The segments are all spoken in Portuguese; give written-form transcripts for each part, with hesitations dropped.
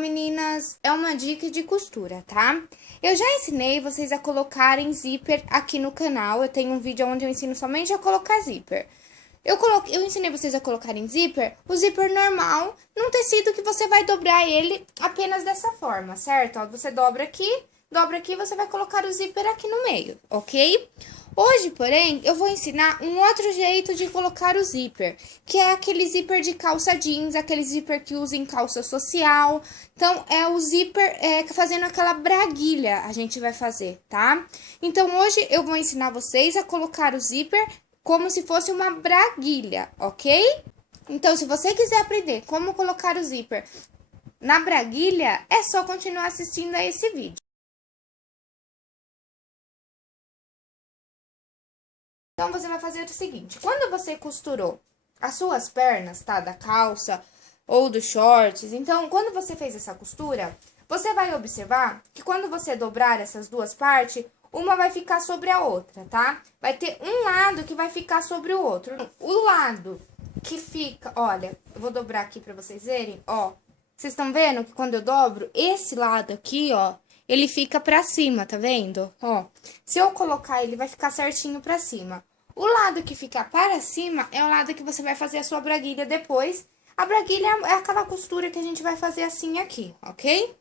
meninas, é uma dica de costura, tá? Eu já ensinei vocês a colocarem zíper aqui no canal. Eu tenho um vídeo onde eu ensino somente a colocar zíper. Eu ensinei vocês a colocarem zíper, o zíper normal, num tecido que você vai dobrar ele apenas dessa forma, certo? Ó, você dobra aqui, você vai colocar o zíper aqui no meio, ok? Hoje, porém, eu vou ensinar um outro jeito de colocar o zíper, que é aquele zíper de calça jeans, aquele zíper que usa em calça social. Então, é o zíper fazendo aquela braguilha, a gente vai fazer, tá? Então, hoje eu vou ensinar vocês a colocar o zíper como se fosse uma braguilha, ok? Então, se você quiser aprender como colocar o zíper na braguilha, é só continuar assistindo a esse vídeo. Então, você vai fazer o seguinte, quando você costurou as suas pernas, tá, da calça ou dos shorts, então, quando você fez essa costura, você vai observar que quando você dobrar essas duas partes, uma vai ficar sobre a outra, tá? Vai ter um lado que vai ficar sobre o outro. O lado que fica, olha, eu vou dobrar aqui pra vocês verem, ó. Vocês estão vendo que quando eu dobro, esse lado aqui, ó, ele fica pra cima, tá vendo? Ó, se eu colocar, ele vai ficar certinho pra cima. O lado que fica para cima é o lado que você vai fazer a sua braguilha depois. A braguilha é aquela costura que a gente vai fazer assim aqui, ok?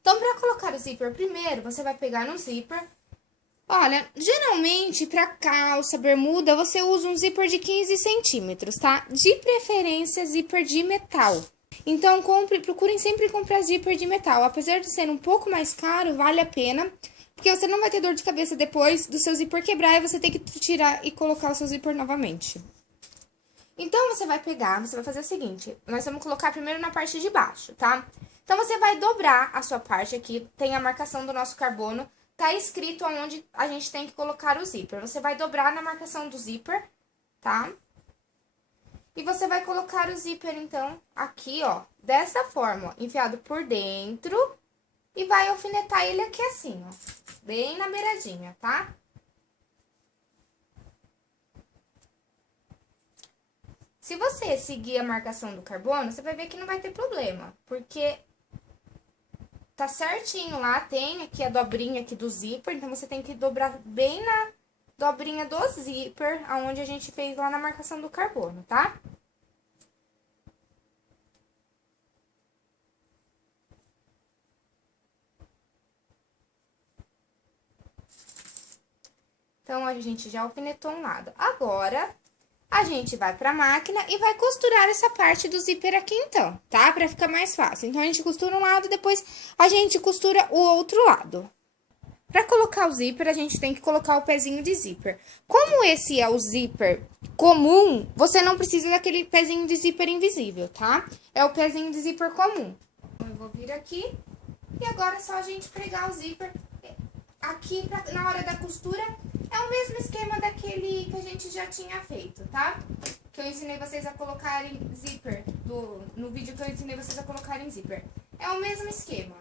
Então, para colocar o zíper primeiro, você vai pegar no zíper. Olha, geralmente para calça, bermuda, você usa um zíper de 15 centímetros, tá? De preferência, zíper de metal. Então, procurem sempre comprar zíper de metal. Apesar de ser um pouco mais caro, vale a pena. Porque você não vai ter dor de cabeça depois do seu zíper quebrar e você ter que tirar e colocar o seu zíper novamente. Então, você vai pegar, você vai fazer o seguinte, nós vamos colocar primeiro na parte de baixo, tá? Então, você vai dobrar a sua parte aqui, tem a marcação do nosso carbono, tá escrito aonde a gente tem que colocar o zíper. Você vai dobrar na marcação do zíper, tá? E você vai colocar o zíper, então, aqui, ó, dessa forma, ó, enfiado por dentro e vai alfinetar ele aqui assim, ó, bem na beiradinha, tá? Se você seguir a marcação do carbono, você vai ver que não vai ter problema, porque tá certinho lá, tem aqui a dobrinha aqui do zíper, então você tem que dobrar bem na dobrinha do zíper, aonde a gente fez lá na marcação do carbono, tá? Então, a gente já alfinetou um lado. Agora, a gente vai pra máquina e vai costurar essa parte do zíper aqui, então, tá? Pra ficar mais fácil. Então, a gente costura um lado, depois a gente costura o outro lado. Pra colocar o zíper, a gente tem que colocar o pezinho de zíper. Como esse é o zíper comum, você não precisa daquele pezinho de zíper invisível, tá? É o pezinho de zíper comum. Então, eu vou vir aqui e agora é só a gente pregar o zíper aqui na hora da costura. É o mesmo esquema daquele que a gente já tinha feito, tá? Que eu ensinei vocês a colocarem zíper, no vídeo que eu ensinei vocês a colocarem zíper. É o mesmo esquema.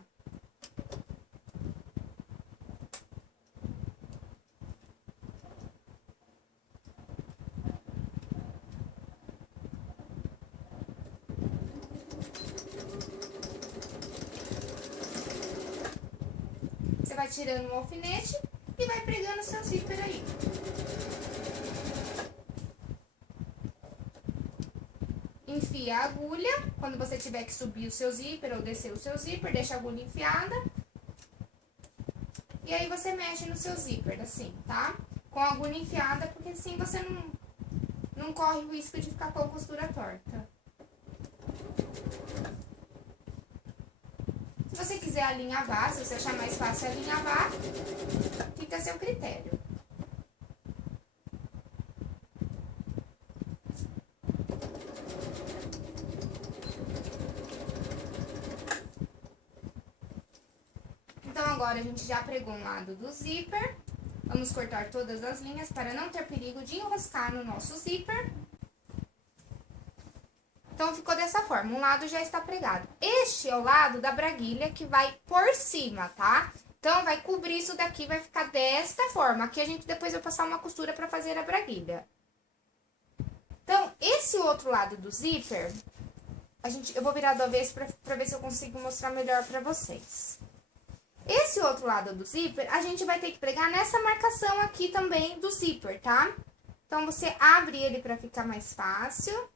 Você vai tirando o alfinete e vai pregando o seu zíper aí. Enfia a agulha, quando você tiver que subir o seu zíper ou descer o seu zíper, deixa a agulha enfiada. E aí você mexe no seu zíper, assim, tá? Com a agulha enfiada, porque assim você não corre o risco de ficar com a costura torta. Se você quiser alinhavar, se você achar mais fácil alinhavar, fica a seu critério. Então, agora a gente já pregou um lado do zíper. Vamos cortar todas as linhas para não ter perigo de enroscar no nosso zíper. Então, ficou dessa forma, um lado já está pregado. Este é o lado da braguilha que vai por cima, tá? Então, vai cobrir isso daqui, vai ficar desta forma. Aqui a gente depois vai passar uma costura para fazer a braguilha. Então, esse outro lado do zíper, Eu vou virar do avesso pra ver se eu consigo mostrar melhor pra vocês. Esse outro lado do zíper, a gente vai ter que pregar nessa marcação aqui também do zíper, tá? Então, você abre ele pra ficar mais fácil.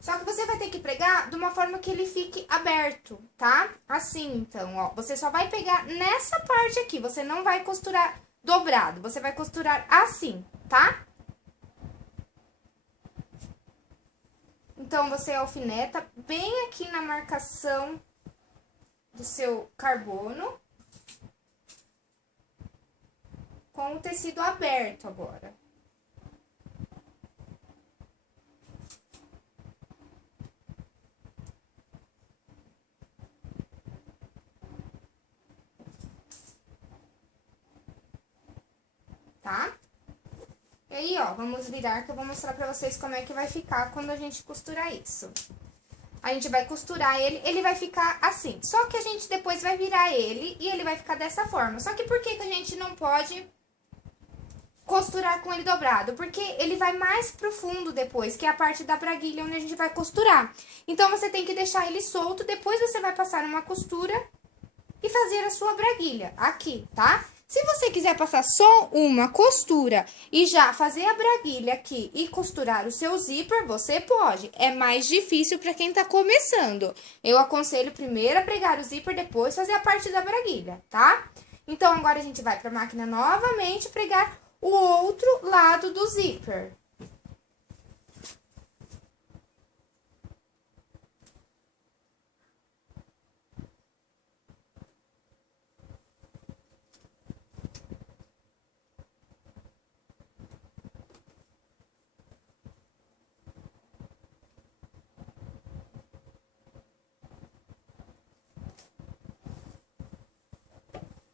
Só que você vai ter que pregar de uma forma que ele fique aberto, tá? Assim, então, ó. Você só vai pegar nessa parte aqui, você não vai costurar dobrado, você vai costurar assim, tá? Então, você alfineta bem aqui na marcação do seu carbono. Com o tecido aberto agora. Tá? E aí, ó, vamos virar que eu vou mostrar pra vocês como é que vai ficar quando a gente costurar isso. A gente vai costurar ele vai ficar assim. Só que a gente depois vai virar ele e ele vai ficar dessa forma. Só que por que a gente não pode costurar com ele dobrado? Porque ele vai mais pro fundo depois, que é a parte da braguilha onde a gente vai costurar. Então, você tem que deixar ele solto, depois você vai passar uma costura e fazer a sua braguilha aqui, tá? Se você quiser passar só uma costura e já fazer a braguilha aqui e costurar o seu zíper, você pode. É mais difícil para quem tá começando. Eu aconselho primeiro a pregar o zíper, depois fazer a parte da braguilha, tá? Então, agora a gente vai pra máquina novamente pregar o outro lado do zíper.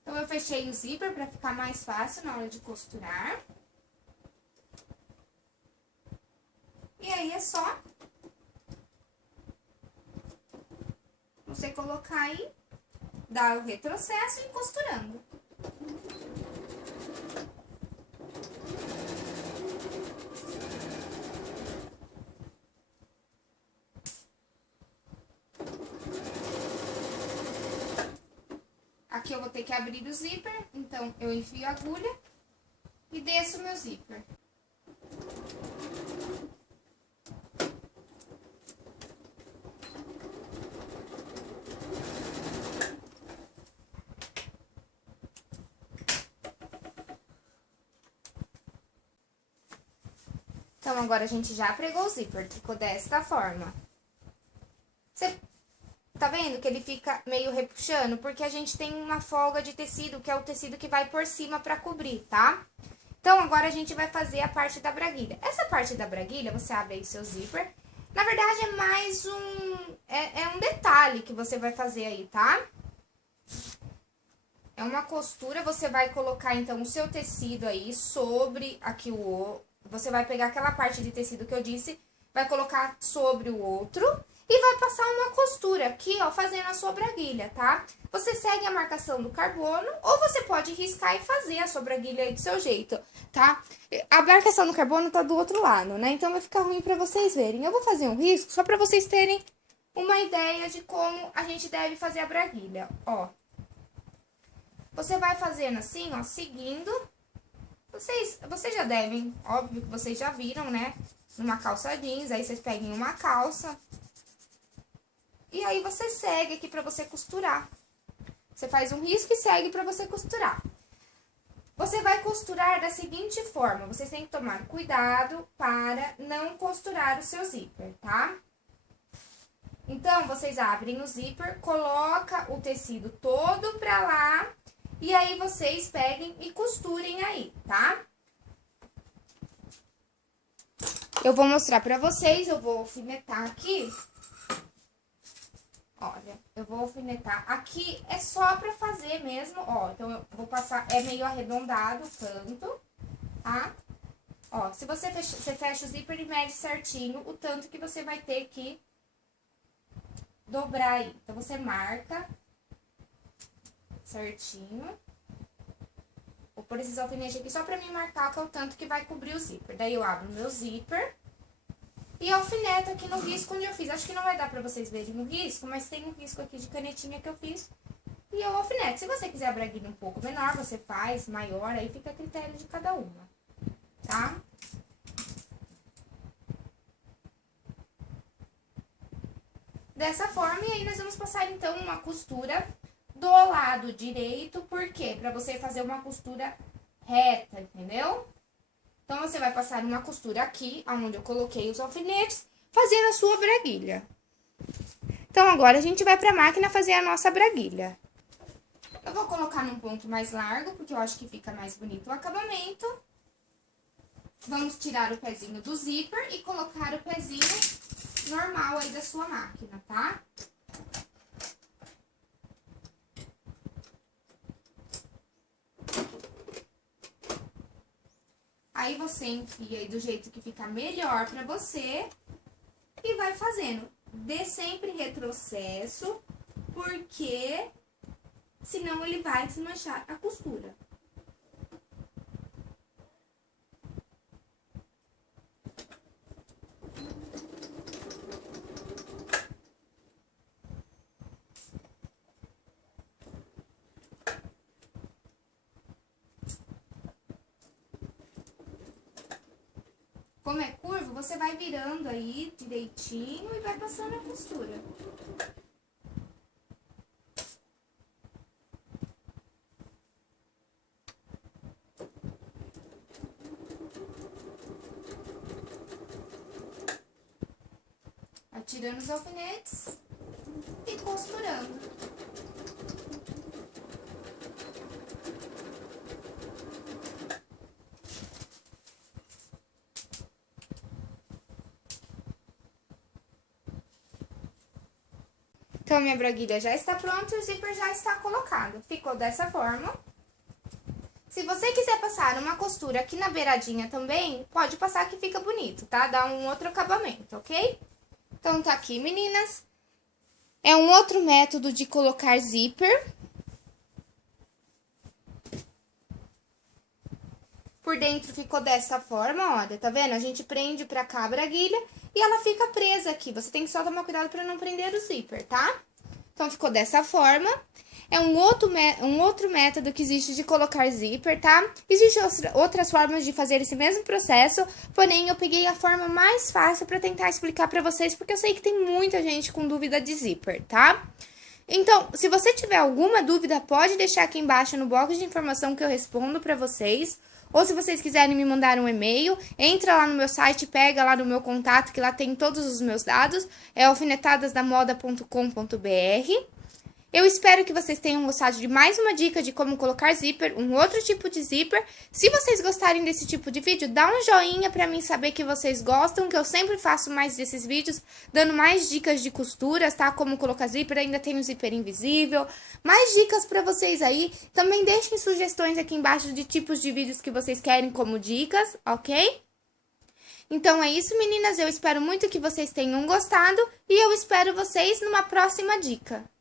Então, eu fechei o zíper para ficar mais fácil na hora de costurar. E aí, é só você colocar aí, dar o retrocesso e ir costurando. Aqui eu vou ter que abrir o zíper, então eu enfio a agulha e desço o meu zíper. Então, agora a gente já pregou o zíper, ficou desta forma. Você tá vendo que ele fica meio repuxando? Porque a gente tem uma folga de tecido, que é o tecido que vai por cima pra cobrir, tá? Então, agora a gente vai fazer a parte da braguilha. Essa parte da braguilha, você abre aí o seu zíper. Na verdade, é mais um detalhe que você vai fazer aí, tá? É uma costura, você vai colocar, então, o seu tecido aí sobre aqui você vai pegar aquela parte de tecido que eu disse, vai colocar sobre o outro e vai passar uma costura aqui, ó, fazendo a sua braguilha, tá? Você segue a marcação do carbono ou você pode riscar e fazer a sua braguilha aí do seu jeito, tá? A marcação do carbono tá do outro lado, né? Então, vai ficar ruim pra vocês verem. Eu vou fazer um risco só pra vocês terem uma ideia de como a gente deve fazer a braguilha, ó. Você vai fazendo assim, ó, seguindo. Vocês já devem, óbvio que vocês já viram, né? Numa calça jeans, aí vocês peguem uma calça. E aí, você segue aqui pra você costurar. Você faz um risco e segue pra você costurar. Você vai costurar da seguinte forma. Vocês têm que tomar cuidado para não costurar o seu zíper, tá? Então, vocês abrem o zíper, coloca o tecido todo pra lá. E aí, vocês peguem e costurem aí, tá? Eu vou mostrar pra vocês, eu vou alfinetar aqui. Olha, eu vou alfinetar. Aqui é só pra fazer mesmo, ó. Então, eu vou passar, é meio arredondado o canto, tá? Ó, se você fecha o zíper e mede certinho o tanto que você vai ter que dobrar aí. Então, você marca certinho. Vou pôr esses alfinetes aqui só pra mim marcar que é o tanto que vai cobrir o zíper. Daí eu abro o meu zíper e alfineto aqui no risco onde eu fiz. Acho que não vai dar pra vocês verem no risco, mas tem um risco aqui de canetinha que eu fiz. E eu alfineto. Se você quiser a braguilha um pouco menor, você faz maior, aí fica a critério de cada uma, tá? Dessa forma, e aí nós vamos passar, então, uma costura do lado direito. Por quê? Pra você fazer uma costura reta, entendeu? Então, você vai passar uma costura aqui, onde eu coloquei os alfinetes, fazendo a sua braguilha. Então, agora a gente vai pra máquina fazer a nossa braguilha. Eu vou colocar num ponto mais largo, porque eu acho que fica mais bonito o acabamento. Vamos tirar o pezinho do zíper e colocar o pezinho normal aí da sua máquina, tá? Aí você enfia aí do jeito que fica melhor pra você e vai fazendo. Dê sempre retrocesso, porque senão ele vai desmanchar a costura. Como é curvo, você vai virando aí direitinho e vai passando a costura. Tirando os alfinetes e costurando. Então, minha braguilha já está pronta e o zíper já está colocado. Ficou dessa forma. Se você quiser passar uma costura aqui na beiradinha também, pode passar que fica bonito, tá? Dá um outro acabamento, ok? Então, tá aqui, meninas. É um outro método de colocar zíper. Por dentro ficou dessa forma, olha, tá vendo? A gente prende pra cá a braguilha e ela fica presa aqui. Você tem que só tomar cuidado pra não prender o zíper, tá? Então, ficou dessa forma. É um outro método que existe de colocar zíper, tá? Existem outras formas de fazer esse mesmo processo, porém eu peguei a forma mais fácil pra tentar explicar pra vocês, porque eu sei que tem muita gente com dúvida de zíper, tá? Então, se você tiver alguma dúvida, pode deixar aqui embaixo no box de informação que eu respondo pra vocês. Ou se vocês quiserem me mandar um e-mail, entra lá no meu site, pega lá no meu contato, que lá tem todos os meus dados, é alfinetadasdamoda.com.br. Eu espero que vocês tenham gostado de mais uma dica de como colocar zíper, um outro tipo de zíper. Se vocês gostarem desse tipo de vídeo, dá um joinha pra mim saber que vocês gostam, que eu sempre faço mais desses vídeos, dando mais dicas de costuras, tá? Como colocar zíper, ainda tem o zíper invisível, mais dicas pra vocês aí. Também deixem sugestões aqui embaixo de tipos de vídeos que vocês querem como dicas, ok? Então é isso, meninas, eu espero muito que vocês tenham gostado e eu espero vocês numa próxima dica.